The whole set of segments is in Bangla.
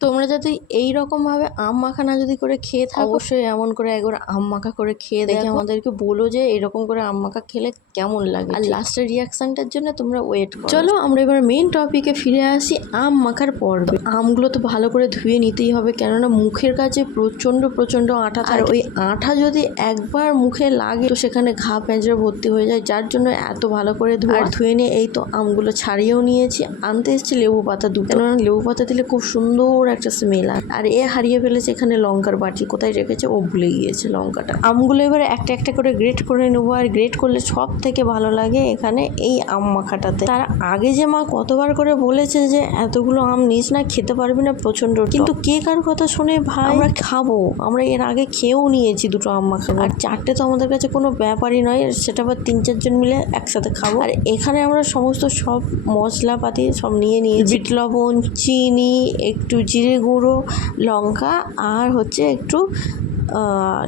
তোমরা যদি এইরকমভাবে আম মাখা না যদি করে খেয়ে থাকো, অবশ্যই এমন করে একবার আম মাখা করে খেয়ে দেখে আমাদেরকে বলো যে এরকম করে আম মাখা খেলে কেমন লাগে, আর লাস্টের রিয়াকশনটার জন্য তোমরা ওয়েট করো। চলো আমরা এবার মেইন টপিকে ফিরে আসি, আম মাখার পর্বে। আমগুলো তো ভালো করে ধুয়ে নিতেই হবে, কেননা মুখের কাছে প্রচন্ড আঠা থাকে, আর ওই আঠা যদি একবার মুখে লাগে তো সেখানে ঘা প্যাঁচড়ে ভর্তি হয়ে যায়, যার জন্য এত ভালো করে ধুয়ে নিয়ে এই তো আমগুলো ছাড়িয়েও নিয়েছি। আনতে এসেছি লেবু পাতা দুটো, কেননা লেবু পাতা দিলে খুব সুন্দর একটা স্মেল হয়। আর এ হারিয়ে ফেলেছে এখানে লঙ্কার বাটি, কোথায় রেখেছে ও ভুলে গিয়েছে লঙ্কাটা। আমগুলো এবার একটা একটা করে গ্রেট করে নেবো, আর গ্রেট করলে সব থেকে ভালো লাগে এখানে এই আম মাখাটাতে। তার আগে যে মা কতবার করে বলেছে যে এতগুলো আম নিস না, খেতে পারবি না, প্রচন্ড, কিন্তু কে কার কথা শুনে ভাই আমরা খাবো। আমরা এর আগে খেয়েও নিয়েছি দুটো আম মাখা, আর চারটে তো আমাদের কাছে কোনো ব্যাপারই নয়, সেটা আবার 3-4 জন মিলে একসাথে খাবো। আর এখানে আমরা সমস্ত সব মশলাপাতি সব নিয়ে নিয়েছি, বিট লবণ, চিনি, একটু জিরে গুঁড়ো, লঙ্কা, আর হচ্ছে একটু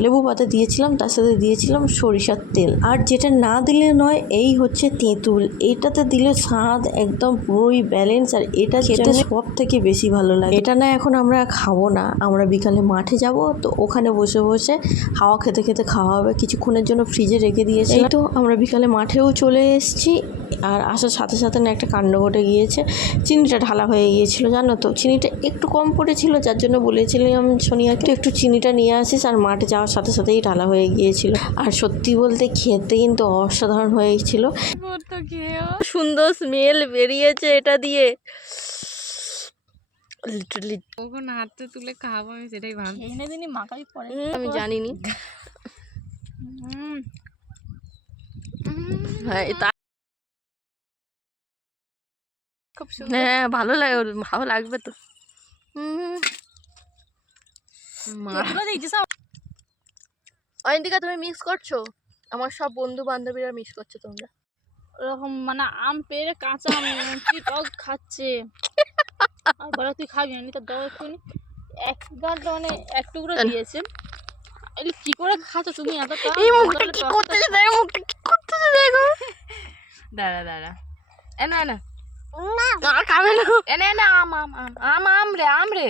লেবু পাতা দিয়েছিলাম, তার সাথে দিয়েছিলাম সরিষার তেল। আর যেটা না দিলে নয় এই হচ্ছে তেঁতুল, এটাতে দিলে স্বাদ একদম পুরোই ব্যালেন্স, আর এটা খেতে সব থেকে বেশি ভালো লাগে। এটা না এখন আমরা খাবো না, আমরা বিকালে মাঠে যাব, তো ওখানে বসে বসে হাওয়া খেতে খেতে খাওয়া হবে। কিছুক্ষণের জন্য ফ্রিজে রেখে দিয়েছি। এই তো আমরা বিকালে মাঠেও চলে এসেছি, আর আসার সাথে সাথে না একটা কাণ্ড ঘটে গিয়েছে, চিনিটা ঢালা হয়ে গিয়েছিল, জানো তো চিনিটা একটু কম পড়েছিল, যার জন্য বলেছিলাম সোনিয়াকে একটু চিনিটা নিয়ে আসিস, আর মাঠে যাওয়ার সাথে সাথেই ঢালা হয়ে গিয়েছিল। আর সত্যি বলতে খেতে কিন্তু অসাধারণ হয়েছিল, সুন্দর স্মেল বেরিয়েছে এটা দিয়ে। লিটারালি কখন হাতে তুলে খাবো আমি সেটাই ভাবছি। এনে দিনই মাখাই পড়ে, আমি জানিনি। হ্যাঁ খুব সুন্দর। হ্যাঁ ভালো লাগে, ভালো লাগবে তো। অয়ন্তিকা তুমি মিক্স করছো, আমার সব বন্ধু বান্ধবীরা মিক্স করছো তোমরা। ওরকম মানে আম পেরে কাঁচা আম কি টক খাচ্ছে, আর বলো তুই খাবি না, তো দাও একটু এক গাঁটটা মানে এক টুকরো দিয়েছে। এলি কি করে খাচ্ছ তুমি এত টক? এই মুখটা কি করতেছে দেখো, মুখটা কি করতেছে দেখো। দাঁড়া দাঁড়া, এ না না আর খাবে না। এনে এনে আম আম আম আম আম রে আম রে